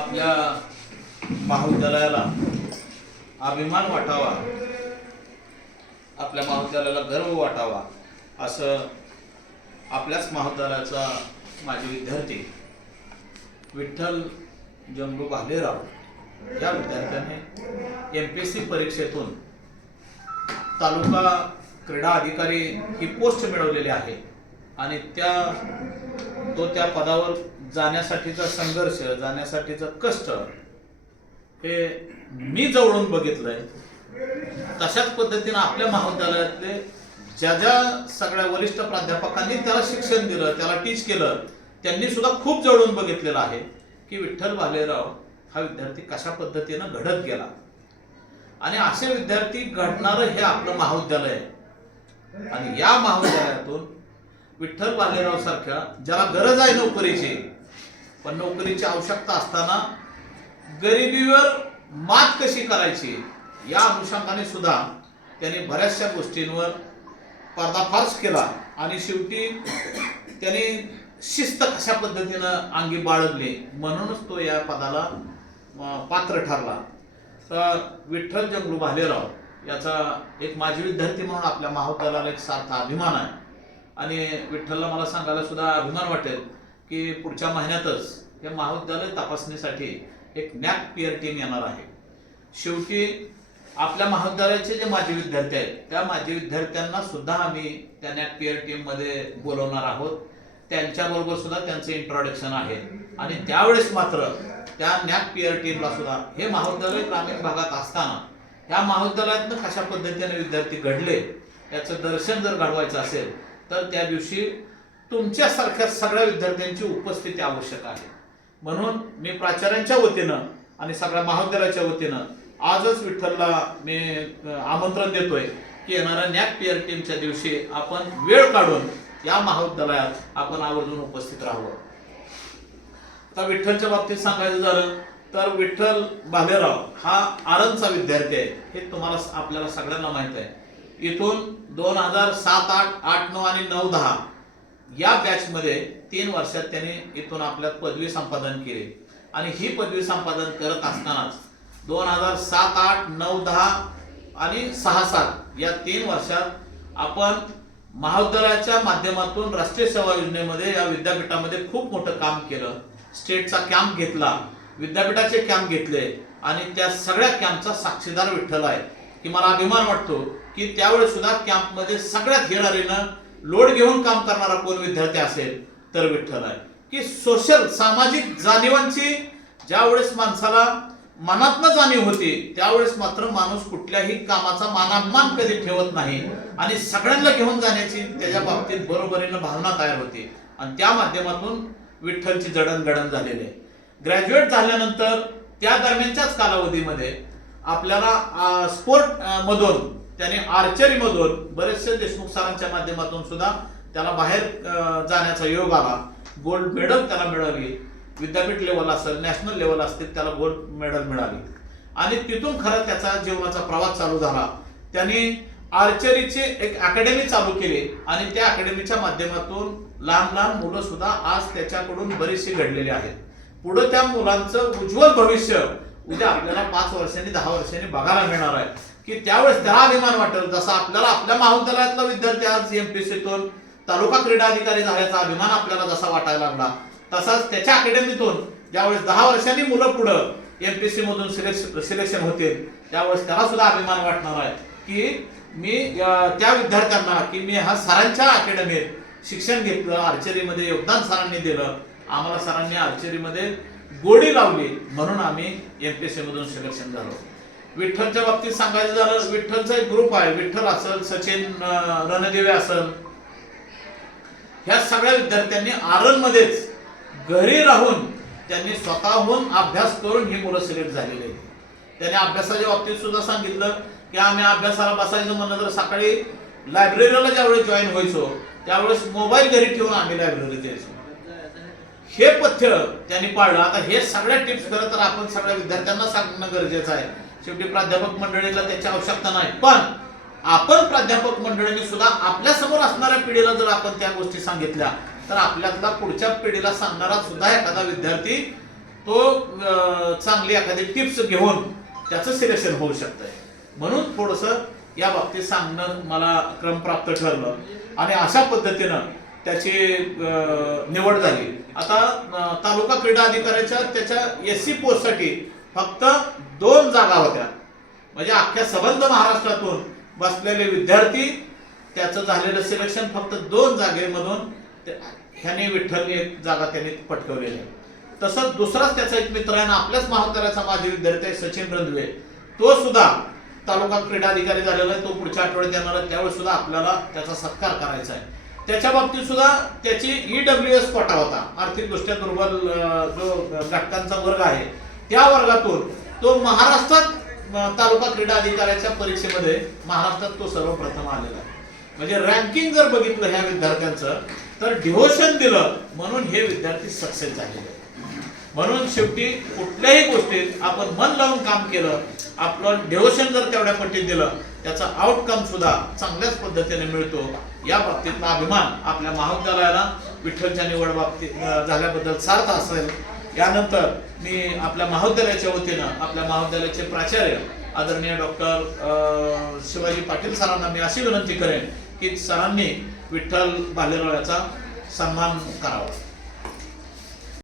आपल्या महाविद्यालयाला अभिमान वाटावा. आपल्या महाविद्यालयाला गर्व वाटावा असं आपल्याच महाविद्यालयाचा माजी विद्यार्थी विठ्ठल जंबू भालेराव या विद्यार्थ्याने एम पी एस सी परीक्षेतून तालुका क्रीडा अधिकारी ही पोस्ट मिळवलेली आहे. आणि त्या तो त्या पदावर जाण्यासाठीचा संघर्ष जाण्यासाठीचं कष्ट हे मी जवळून बघितलंय. तशाच पद्धतीनं आपल्या महाविद्यालयातले ज्या ज्या सगळ्या वरिष्ठ प्राध्यापकांनी त्याला शिक्षण दिलं त्याला टीच केलं त्यांनी सुद्धा खूप जवळून बघितलेलं आहे की विठ्ठल भालेराव हा विद्यार्थी कशा पद्धतीनं घडत गेला. आणि असे विद्यार्थी घडणारं हे आपलं महाविद्यालय आहे. आणि या महाविद्यालयातून विठ्ठल भालेराव सारख्या ज्याला गरज आहे नोकरीची पण नोकरीची आवश्यकता असताना गरिबीवर मात कशी करायची या अनुषंगाने सुद्धा त्यांनी बऱ्याचशा गोष्टींवर पर्दाफाश केला आणि शेवटी त्याने शिस्त कशा पद्धतीनं अंगी बाळगली म्हणूनच तो या पदाला पात्र ठरला. तर विठ्ठल जंगलू भालेराव याचा एक माजी विद्यार्थी म्हणून आपल्या महाविद्यालयाला एक सार्थ अभिमान आहे. आणि विठ्ठलला मला सांगायला सुद्धा अभिमान वाटेल की पुढच्या महिन्यातच या महाविद्यालय तपासणीसाठी एक नॅक पिअर टीम येणार आहे. शेवटी आपल्या महाविद्यालयाचे जे माजी विद्यार्थी आहेत त्या माजी विद्यार्थ्यांना सुद्धा आम्ही त्या नॅक पिअर टीममध्ये बोलवणार आहोत. त्यांच्याबरोबर सुद्धा त्यांचं इंट्रोडक्शन आहे. आणि त्यावेळेस मात्र त्या नॅक पिअर टीमला सुद्धा हे महाविद्यालय ग्रामीण भागात असताना ह्या महाविद्यालयातनं कशा पद्धतीने विद्यार्थी घडले याचं दर्शन जर घडवायचं असेल तर त्या दिवशी तुमच्यासारख्या सगळ्या विद्यार्थ्यांची उपस्थिती आवश्यक आहे. म्हणून मी प्राचार्यांच्या वतीनं आणि सगळ्या महाविद्यालयाच्या वतीनं आजच विठ्ठलला मी आमंत्रण देतोय की येणाऱ्या नॅक पिअर टीमच्या दिवशी आपण वेळ काढून या महाविद्यालयात आपण आवर्जून उपस्थित राहावं. आता विठ्ठलच्या बाबतीत सांगायचं झालं तर विठ्ठल भालेराव हा आरणचा विद्यार्थी आहे. हे तुम्हाला आपल्याला सगळ्यांना माहीत आहे. इथून दोन हजार सात आठ आठ नऊ आणि नऊ दहा. या बॅचमध्ये तीन वर्षात त्यांनी इथून आपल्यात पदवी संपादन केली. आणि ही पदवी संपादन करत असतानाच दोन हजार सात आठ नऊ दहा आणि सहा सात या तीन वर्षात आपण महाविद्यालयाच्या माध्यमातून राष्ट्रीय सेवा योजनेमध्ये या विद्यापीठामध्ये खूप मोठं काम केलं. स्टेटचा कॅम्प घेतला. विद्यापीठाचे कॅम्प घेतले. आणि त्या सगळ्या कॅम्पचा साक्षीदार विठ्ठल आहे. की मला अभिमान वाटतो की त्यावेळेस सुद्धा कॅम्पमध्ये सगळ्यात हेरारीनं लोड घेऊन काम करणारा कोण विद्यार्थी असेल तर विठ्ठल आहे. की सोशल सामाजिक जाणीवांची ज्यावेळेस माणसाला मनातनं जाणीव होती त्यावेळेस मात्र माणूस कुठल्याही कामाचा मानापमान कधी ठेवत नाही आणि सगळ्यांना घेऊन जाण्याची त्याच्या बाबतीत बरोबरीनं भावना तयार होती. आणि त्या माध्यमातून विठ्ठलची जडणघडण झालेली आहे. ग्रॅज्युएट झाल्यानंतर त्या दरम्यानच्याच कालावधीमध्ये आपल्याला स्पोर्ट मधून त्याने आर्चरी मधून बरेचसे देशमुख सरांच्या माध्यमातून सुद्धा त्याला बाहेर जाण्याचा योग आला. गोल्ड मेडल त्याला मिळाली. विद्यापीठ लेवल असेल नॅशनल लेवल असतील त्याला गोल्ड मेडल मिळाली. आणि तिथून खरं त्याचा जीवनाचा प्रवास चालू झाला. त्यांनी आर्चरीचे एक अकॅडमी चालू केली आणि त्या अकॅडमीच्या माध्यमातून लहान लहान मुलं सुद्धा आज त्याच्याकडून बरीचशी घडलेली आहेत. पुढे त्या मुलांचं उज्ज्वल भविष्य उद्या आपल्याला पाच वर्षांनी दहा वर्षांनी बघायला मिळणार आहे. की त्यावेळेस त्याला अभिमान वाटेल. जसा आपल्याला आपल्या महाविद्यालयातला विद्यार्थी आज एमपीसीतून तालुका क्रीडा अधिकारी झाल्याचा अभिमान आपल्याला जसा वाटायला लागला. तसाच त्याच्या अकॅडमीतून ज्यावेळेस दहा वर्षांनी मुलं पुढं एमपीसी मधून सिलेक्शन सिलेक्शन होतील त्यावेळेस त्याला सुद्धा अभिमान वाटणार आहे. की मी त्या विद्यार्थ्यांना की मी हा सरांच्या अकॅडमीत शिक्षण घेतलं आर्चरीमध्ये योगदान सरांनी दिलं. आम्हाला सरांनी आर्चरीमध्ये गोडी लावली. म्हणून आम्ही एम पी एस सी मधून सिलेक्शन झालो. विठ्ठलच्या बाबतीत सांगायचं झालं विठ्ठलचा एक ग्रुप आहे. विठ्ठल असल सचिन रणदेवे रणदिवे ह्या सगळ्या विद्यार्थ्यांनी आरणमध्येच घरी राहून त्यांनी स्वतःहून अभ्यास करून ही मुलं सिलेक्ट झालेली आहेत. त्यांनी अभ्यासाच्या बाबतीत सुद्धा सांगितलं की आम्ही अभ्यासाला बसायचं म्हणलं तर सकाळी लायब्ररीला ज्यावेळेस जॉईन व्हायचो त्यावेळेस मोबाईल घरी ठेवून आम्ही लायब्ररीत यायचो हे पथ्य त्यांनी पाळलं. आता हे सगळ्या टिप्स खरं तर आपण सगळ्या विद्यार्थ्यांना सांगणं गरजेचं आहे. शेवटी प्राध्यापक मंडळीला त्याची आवश्यकता नाही. पण आपण प्राध्यापक मंडळीने सुद्धा आपल्यासमोर असणाऱ्या पिढीला जर आपण त्या गोष्टी सांगितल्या तर आपल्यातला पुढच्या पिढीला सांगणारा सुद्धा एखादा विद्यार्थी तो चांगली एखादी टिप्स घेऊन त्याचं सिलेक्शन होऊ शकतंय. म्हणून थोडंसं या बाबतीत सांगणं मला क्रमप्राप्त ठरलं. आणि अशा पद्धतीनं त्याची निवड झाली. आता तालुका क्रीडा अधिकाऱ्याच्या त्याच्या एस सी पोस्टसाठी फक्त दोन जागा होत्या. म्हणजे अख्ख्या सबंध महाराष्ट्रातून बसलेले विद्यार्थी त्याचं झालेलं सिलेक्शन फक्त दोन जागेमधून ह्याने विठ्ठल एक जागा त्यांनी पटकवलेली आहे. तसंच दुसराच त्याचा एक मित्र आहे ना आपल्याच महाविद्यालयाचा माजी विद्यार्थी आहे सचिन रंधवे. तो सुद्धा तालुका क्रीडा अधिकारी झालेला आहे. तो पुढच्या आठवड्यात येणार आहे. त्यावेळेस सुद्धा आपल्याला त्याचा सत्कार करायचा आहे. त्याच्या बाबतीत सुद्धा त्याची ईडब्ल्यू एस कोटा होता. आर्थिकदृष्ट्या दुर्बल जो घटकांचा वर्ग आहे त्या वर्गातून तो महाराष्ट्रात तालुका क्रीडा अधिकाऱ्याच्या परीक्षेमध्ये महाराष्ट्रात तो सर्वप्रथम आलेला आहे. म्हणजे रँकिंग जर बघितलं ह्या विद्यार्थ्यांचं तर डिव्होशन दिलं म्हणून हे विद्यार्थी सक्सेस झालेले म्हणून शेवटी कुठल्याही गोष्टीत आपण मन लावून काम केलं आपलं डेव्हशन जर तेवढ्या पट्टीत दिलं त्याचा आउटकम सुद्धा चांगल्याच पद्धतीने मिळतो. या बाबतीतला अभिमान आपल्या महाविद्यालयाला विठ्ठलच्या निवड बाबतीत झाल्याबद्दल सार्थ असेल. यानंतर मी आपल्या महाविद्यालयाच्या वतीनं आपल्या महाविद्यालयाचे प्राचार्य आदरणीय डॉक्टर शिवाजी पाटील सरांना मी अशी विनंती करेन की सरांनी विठ्ठल भालेराव याचा सन्मान करावा.